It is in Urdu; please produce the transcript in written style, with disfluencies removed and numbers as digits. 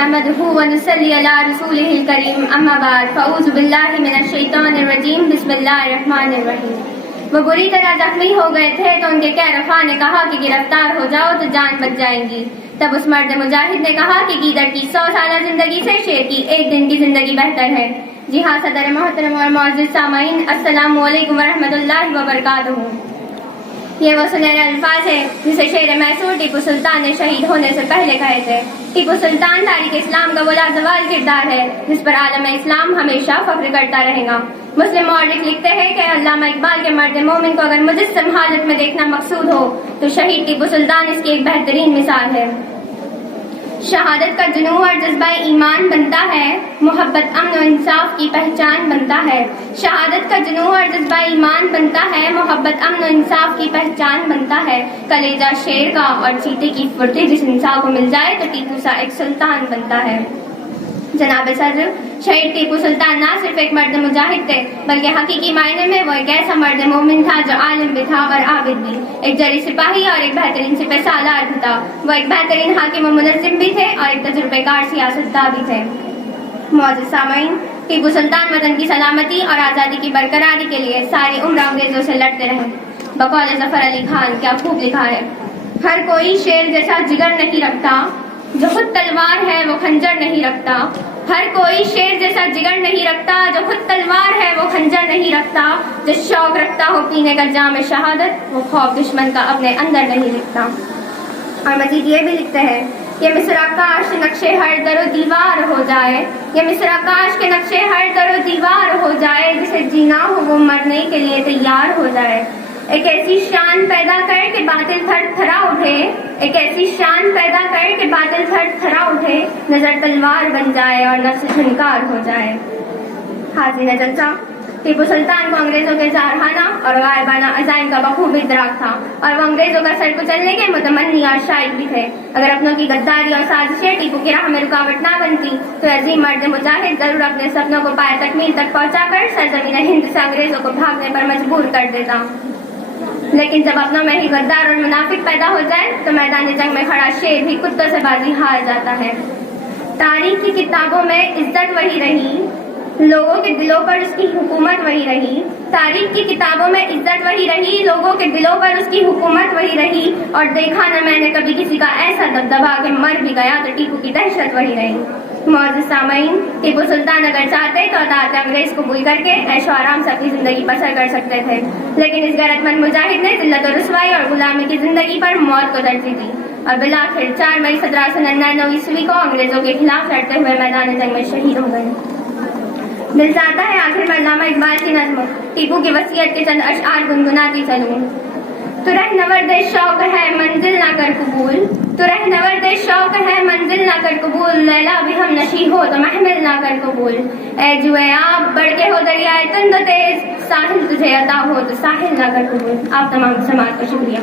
نحمده ونصلي على رسوله الكريم اما بعد فاعوذ باللہ من الشیطان الرجیم بسم اللہ الرحمن الرحیم۔ وہ بری طرح زخمی ہو گئے تھے تو ان کے کہرخواہ نے کہا کہ گرفتار ہو جاؤ تو جان بچ جائیں گی۔ تب اس مرد مجاہد نے کہا کہ گیدڑ کی 100 سالہ زندگی سے شیر کی ایک دن کی زندگی بہتر ہے۔ جی ہاں صدر محترم اور معزز سامعین، السلام علیکم ورحمۃ اللہ وبرکاتہ۔ یہ وہ سنہرے الفاظ ہے جسے شیر میسور ٹیپو سلطان نے شہید ہونے سے پہلے کہے تھے۔ ٹیپو سلطان تاریخ اسلام کا وہ لازوال کردار ہے جس پر عالم اسلام ہمیشہ فخر کرتا رہے گا۔ مسلم مورخ لکھتے ہیں کہ علامہ اقبال کے مرد مومن کو اگر مجسم حالت میں دیکھنا مقصود ہو تو شہید ٹیپو سلطان اس کی ایک بہترین مثال ہے۔ شہادت کا جنون اور جذبہ ایمان بنتا ہے، محبت امن و انصاف کی پہچان بنتا ہے۔ شہادت کا جنون اور جذبہ ایمان بنتا ہے، محبت امن و انصاف کی پہچان بنتا ہے۔ کلیجہ شیر کا اور چیتے کی پھرتی جس انسان کو مل جائے تو ٹیپو سا ایک سلطان بنتا ہے۔ جناب صدر، شہید ٹیپو سلطان نہ صرف ایک مرد مجاہد تھے بلکہ حقیقی معنی میں وہ ایک ایسا مرد مومن تھا جو عالم بھی تھا اور عابد بھی، ایک جری سپاہی اور ایک بہترین سپہ سالار بھی تھا۔ وہ ایک بہترین حاکم و منظم بھی تھے اور ایک تجربہ کار سیاستداں بھی تھے۔ معزز سامعین، ٹیپو سلطان وطن کی سلامتی اور آزادی کی برقراری کے لیے ساری عمر انگریزوں سے لڑتے رہے۔ بقول ظفر علی خان کیا خوب لکھا ہے، ہر کوئی شیر جیسا جگر نہیں رکھتا، جو خود تلوار ہے وہ خنجر نہیں رکھتا۔ ہر کوئی شیر جیسا جگر نہیں رکھتا، جو خود تلوار ہے وہ خنجر نہیں رکھتا۔ جو شوق رکھتا ہو پینے کا جام شہادت، وہ خوف دشمن کا اپنے اندر نہیں لکھتا۔ اور مزید یہ بھی لکھتے ہیں، یہ مصرع کاش نقشے ہر در و دیوار ہو جائے، یہ مصرع کاش کے نقشے ہر در و دیوار ہو جائے، جسے جینا ہو وہ مرنے کے لیے تیار ہو جائے۔ ایک ایسی شان پیدا کر کہ باطل تھر تھرا اٹھے، ایک ایسی شان پیدا کر کہ باطل تھر تھرا اٹھے، نظر تلوار بن جائے اور نفس جھنکار ہو جائے۔ حاضرین جلسہ، ٹیپو سلطان کو انگریزوں کے جارحانہ اور غائبانہ عزائم کا بخوبی ادراک تھا اور وہ انگریزوں کا سر کچلنے کے متمنی اور شائق بھی تھے۔ اگر اپنوں کی غداری اور سازشیں ٹیپو کی راہ میں رکاوٹ نہ بنتی تو عظیم مرد مجاہد ضرور اپنے سپنوں کو پائے تکمیل تک پہنچا کر سرزمین ہند سے انگریزوں کو بھاگنے پر مجبور کر دیتا۔ لیکن جب اپنوں میں ہی غدار اور منافق پیدا ہو جائے تو میدان جنگ میں کھڑا شیر بھی کتوں سے بازی ہار جاتا ہے۔ تاریخ کی کتابوں میں عزت وہی رہی، لوگوں کے دلوں پر اس کی حکومت وہی رہی۔ تاریخ کی کتابوں میں عزت وہی رہی، لوگوں کے دلوں پر اس کی حکومت وہی رہی، اور دیکھا نہ میں نے کبھی کسی کا ایسا دبدبا کہ مر بھی گیا تو ٹیپو کی دہشت وہی رہی۔ معزز سامعین، ٹیپو سلطان اگر چاہتے تو اطاعت انگریز قبول کر کے عیش و آرام سے اپنی زندگی بسر کر سکتے تھے، لیکن اس غیرت مند مجاہد نے ذلت و رسوائی اور غلامی کی زندگی پر موت کو ترجیح دی اور بالآخر 4 مئی 1799 کو انگریزوں کے خلاف لڑتے ہوئے میدان جنگ میں شہید ہو گئے۔ دل چاہتا ہے آخر میں علامہ اقبال کی نظم ٹیپو کی وصیت کے چند اشعار گنگناتی چلوں۔ تو رہنورد شوق ہے منزل نہ کر قبول، تو رہنورد شوق ہے منزل نہ کر قبول، لیلا بھی ہم نشی ہو تو محمل نہ کر قبول۔ اے جوئے آپ بڑھ کے ہو دریائے تند و تیز، ساحل تجھے عطا ہو تو ساحل نہ کر قبول۔ آپ تمام سماعت کا شکریہ۔